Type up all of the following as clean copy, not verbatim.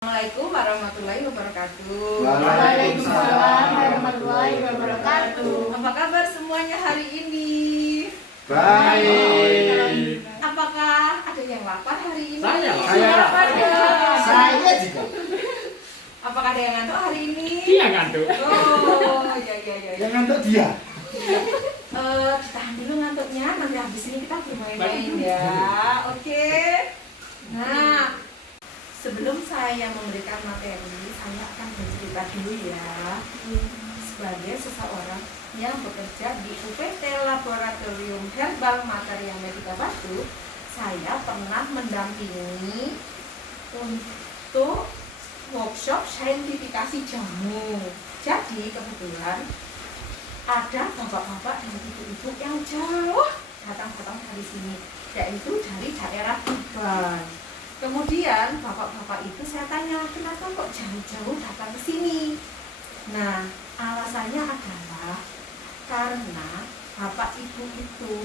Assalamualaikum warahmatullahi wabarakatuh. Waalaikumsalam warahmatullahi wabarakatuh. Apa kabar semuanya hari ini? Baik. Apakah ada yang lapar hari ini? Saya. Siapa dong? Saya juga. Apakah ada yang ngantuk hari ini? Dia ngantuk. Oh, ya. Yang ngantuk dia. Ditahan dulu ngantuknya, nanti habis ini kita bermain-main ya. Oke. Nah, sebelum saya memberikan materi, saya akan bercerita dulu ya. Sebagai seseorang yang bekerja di UPT Laboratorium Herbal Materia Medika Batu, saya pernah mendampingi untuk workshop saintifikasi jamu. Jadi kebetulan ada bapak-bapak dan ibu-ibu yang jauh datang dari sini, yaitu dari daerah Tuban. Kemudian bapak-bapak itu saya tanya, kenapa kok jauh-jauh datang ke sini? Nah, alasannya adalah karena bapak ibu itu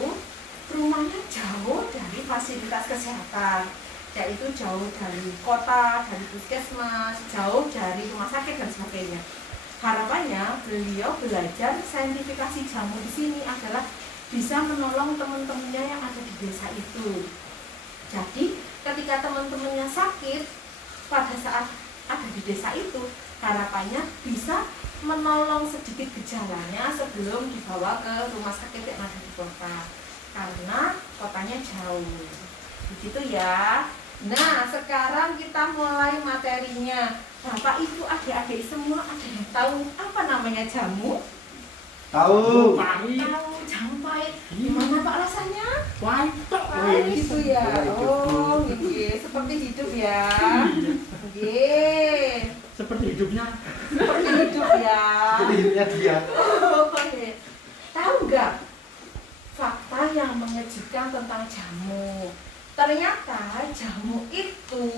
rumahnya jauh dari fasilitas kesehatan, yaitu jauh dari kota, dari puskesmas, jauh dari rumah sakit dan sebagainya. Harapannya beliau belajar saintifikasi jamu di sini adalah bisa menolong teman-temannya yang ada di desa itu. Jadi ketika teman-temannya sakit pada saat ada di desa itu, harapannya bisa menolong sedikit gejalanya sebelum dibawa ke rumah sakit yang ada di kota, karena kotanya jauh. Begitu ya. Nah, sekarang kita mulai materinya. Bapak ibu adik-adik semua ada yang tahu apa namanya jamu? Tahu. Pahit. Tahu jamu pahit. Gimana Pak rasanya? Pahit tok. Pahit gitu ya. Hidup. Oh, gitu. Seperti hidup ya. Oke. Seperti hidupnya. Seperti hidup ya. Jadi hidupnya dia. Oke. Tahu nggak fakta yang mengejutkan tentang jamu? Ternyata jamu itu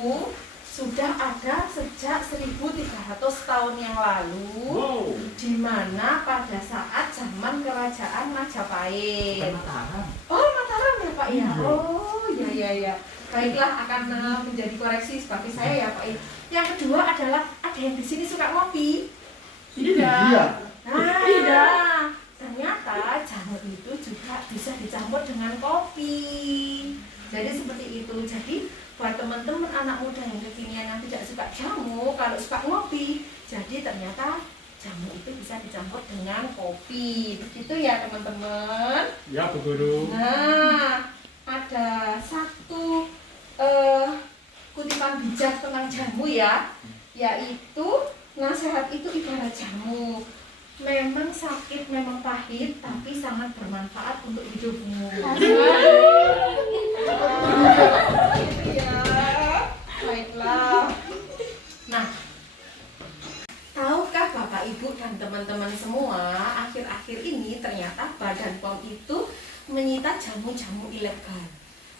sudah ada sejak 1300 tahun yang lalu. Wow. Di mana pada saat zaman kerajaan Majapahit. Mataram. Oh, Mataram ya Pak ya. Iya. Oh, ya. Baiklah, akan menjadi koreksi sebagai saya ya Pak ya. Yang kedua adalah ada yang di sini suka ngopi. Iya. Nah, Tidak. ternyata jamu itu juga bisa dicampur dengan kopi. Jadi seperti itu. Jadi buat teman-teman anak muda yang kekinian yang tidak suka jamu, kalau suka ngopi, jadi ternyata jamu itu bisa dicampur dengan kopi. Begitu ya teman-teman. Ya, Bu Guru. Nah, ada satu kutipan bijak tentang jamu ya, yaitu nasihat itu ibarat jamu. Memang sakit, memang pahit, tapi sangat bermanfaat untuk hidupmu. Gitu ya. Baiklah. Nah, tahukah Bapak Ibu dan teman-teman semua, akhir-akhir ini ternyata Badan POM itu menyita jamu-jamu ilegal.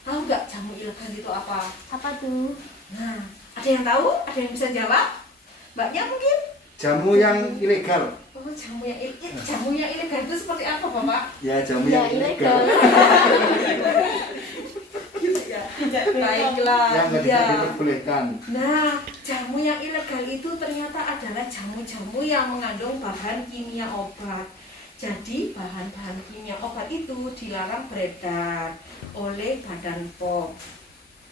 Tahu nggak jamu ilegal itu apa? Apa tuh? Nah, ada yang tahu? Ada yang bisa jawab? Mbaknya mungkin? Jamu yang ilegal. Oh, jamu yang ilegal itu seperti apa, Bapak? Ya, jamu Ya, yang ilegal. Gitu ya. Baiklah. Yang nggak bisa Ya. diperbolehkan. Nah, jamu yang ilegal itu ternyata adalah jamu-jamu yang mengandung bahan kimia obat. Jadi, bahan-bahan kimia obat itu dilarang beredar oleh Badan POM.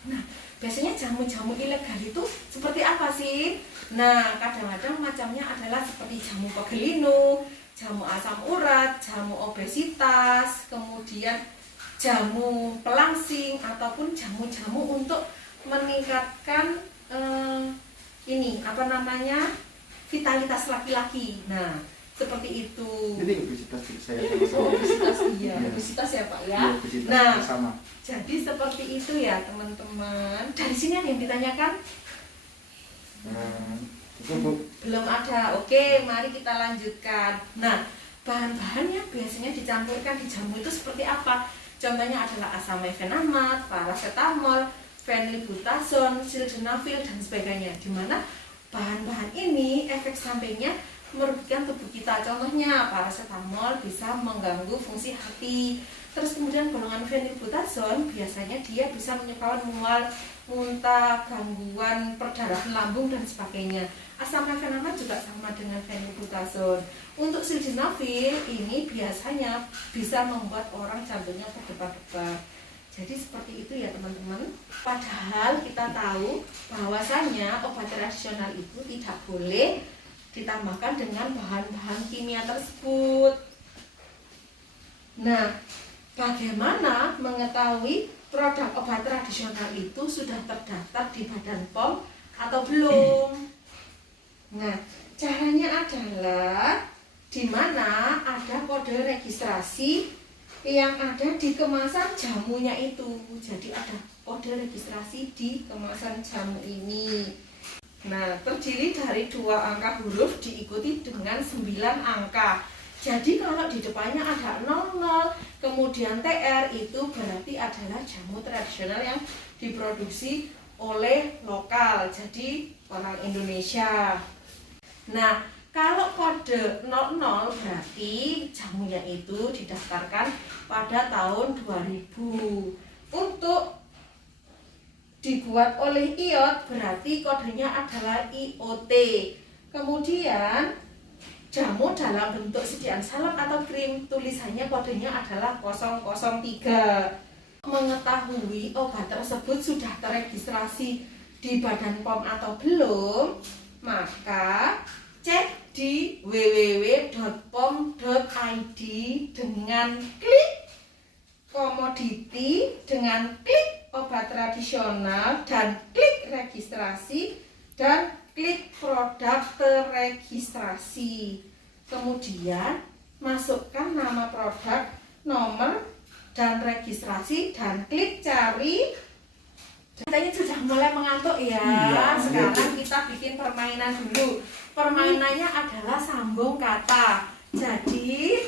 Nah, biasanya jamu-jamu ilegal itu seperti apa sih? Nah, kadang-kadang macamnya adalah seperti jamu pegelinu, jamu asam urat, jamu obesitas, kemudian jamu pelangsing, ataupun jamu-jamu untuk meningkatkan vitalitas laki-laki. Nah, seperti itu. Ini obesitas saya Oh, sama-sama. obesitas iya, Iya. obesitas ya Pak ya. Iya, obesitas Nah, sama. jadi seperti itu ya teman-teman. Dari sini ada yang ditanyakan? Itu Bu. Belum ada. Oke, mari kita lanjutkan. Nah, bahan-bahannya biasanya dicampurkan di jamu itu seperti apa? Contohnya adalah asam mefenamat, paracetamol, phenylbutazone, sildenafil dan sebagainya. Di mana bahan-bahan ini efek sampingnya merugikan tubuh kita. Contohnya paracetamol bisa mengganggu fungsi hati. Terus kemudian golongan phenylbutazone biasanya dia bisa menyebabkan mual, muntah, gangguan perdarahan lambung dan sebagainya. Asam mefenamic juga sama dengan phenylbutazone. Untuk sildenafil ini biasanya bisa membuat orang jantungnya berdebar-debar. Jadi seperti itu ya teman-teman. Padahal kita tahu bahwasanya obat tradisional itu tidak boleh ditambahkan dengan bahan-bahan kimia tersebut. Nah, bagaimana mengetahui produk obat tradisional itu sudah terdaftar di Badan POM atau belum? Nah, caranya adalah di mana ada kode registrasi yang ada di kemasan jamunya itu. Jadi ada kode registrasi di kemasan jamu ini. Nah, terdiri dari 2 angka huruf diikuti dengan 9 angka. Jadi kalau di depannya ada 00, kemudian TR, itu berarti adalah jamu tradisional yang diproduksi oleh lokal, jadi orang Indonesia. Nah, kalau kode 00 berarti jamunya itu didaftarkan pada tahun 2000. Untuk dibuat oleh IOT berarti kodenya adalah IOT. Kemudian jamu dalam bentuk sediaan salep atau krim, tulisannya kodenya adalah 003. Mengetahui obat tersebut sudah terregistrasi di Badan POM atau belum, maka cek di www.pom.id dengan klik komoditi, dengan klik obat tradisional, dan klik registrasi, dan klik produk terregistrasi. Kemudian masukkan nama produk, nomor, dan registrasi, dan klik cari. Katanya sudah mulai mengantuk ya. Iya. Sekarang kita bikin permainan dulu. Permainannya adalah sambung kata. Jadi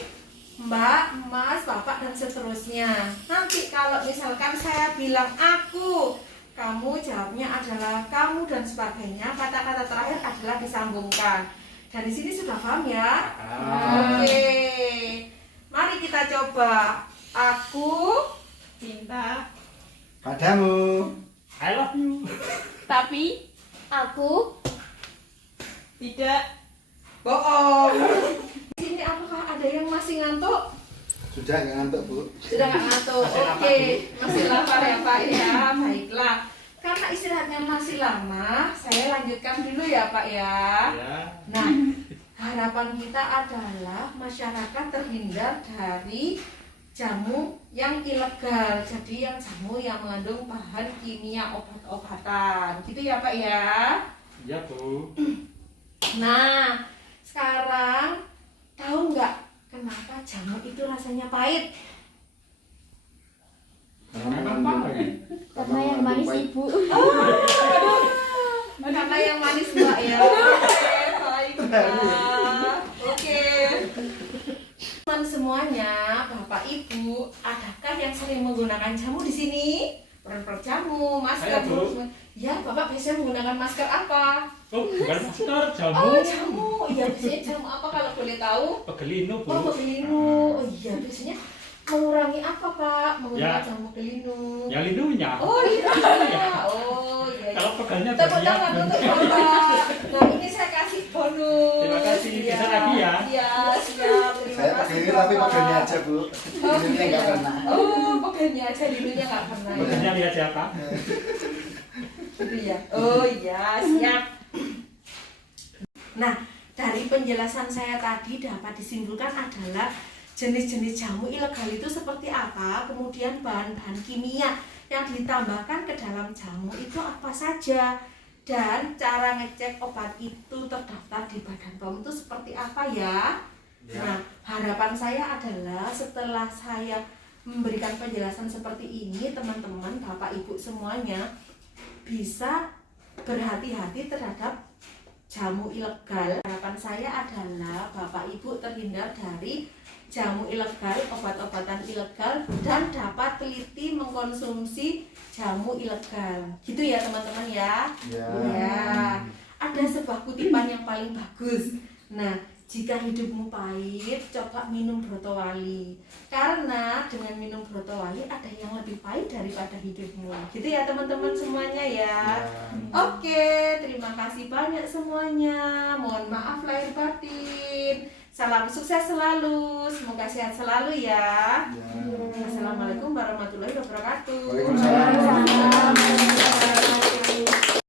Mbak, Mas, Bapak, dan seterusnya. Nanti kalau misalkan saya bilang aku, kamu jawabnya adalah kamu dan sebagainya. Kata-kata terakhir adalah disambungkan. Dari sini sudah paham ya? Oke. Mari kita coba. Aku cinta, Padamu. I love you. tapi aku tidak. bohong. Di sini apakah ada yang masih ngantuk? Sudah nggak ngantuk, Bu? Sudah nggak ngantuk. Masih lapar, Oke, Bu. masih lapar ya Pak ya. Baiklah. Karena istirahatnya masih lama, saya lanjutkan dulu ya Pak ya. Ya. Nah, harapan kita adalah masyarakat terhindar dari jamu yang ilegal. Jadi yang jamu yang mengandung bahan kimia obat-obatan. Gitu ya Pak ya. Ya, Bu. Nah, sekarang tahu nggak kenapa jamu itu rasanya pahit? Kenapa? Karena yang manis ibu. Karena yang manis Mbak ya. Oke, baiklah. Oke. Teman semuanya, Bapak Ibu, adakah yang sering menggunakan jamu di sini? Produk jamu, masker. Saya, Bu. Ya, Bapak biasanya menggunakan masker apa? Oh, bukan masker, jamu. Oh, jamu. Iya, biasanya jamu apa kalau boleh tahu? Pegelino, Bu. Oh, pegelinu. Oh iya, biasanya mengurangi apa Pak? Menggunakan Ya. jamu pegelinu. Ya, linunya. Oh iya. Oh iya. Kalau pegelnya Tepuk bersiap. tangan untuk Bapak. Nah ini saya kasih bonus. Terima kasih. Bisa lagi ya? Iya siap. Terima Saya kasih pakai ini tapi Bapak. pakai aja, Bu. Oh, Ini nggak iya. pernah. Oh pegelnya aja, linunya nggak pernah. ya. Pegelnya lihat siapa? Gitu ya. Oh iya siap. Nah dari penjelasan saya tadi dapat disimpulkan adalah jenis-jenis jamu ilegal itu seperti apa, kemudian bahan-bahan kimia yang ditambahkan ke dalam jamu itu apa saja, dan cara ngecek obat itu terdaftar di Badan POM itu seperti apa ya. Ya. Nah, harapan saya adalah setelah saya memberikan penjelasan seperti ini, teman-teman, Bapak Ibu semuanya bisa berhati-hati terhadap jamu ilegal. Harapan saya adalah Bapak Ibu terhindar dari jamu ilegal, obat-obatan ilegal, dan dapat teliti mengkonsumsi jamu ilegal. Gitu ya teman-teman ya. Ya. Ya. Ada sebuah kutipan yang paling bagus. Nah, Jika hidupmu pahit, coba minum brotowali. Karena dengan minum brotowali ada yang lebih pahit daripada hidupmu. Gitu ya teman-teman semuanya ya. Oke, terima kasih banyak semuanya. Mohon maaf lahir batin. Salam sukses selalu. Semoga sehat selalu ya. Ya. Assalamualaikum warahmatullahi wabarakatuh. Waalaikumsalam.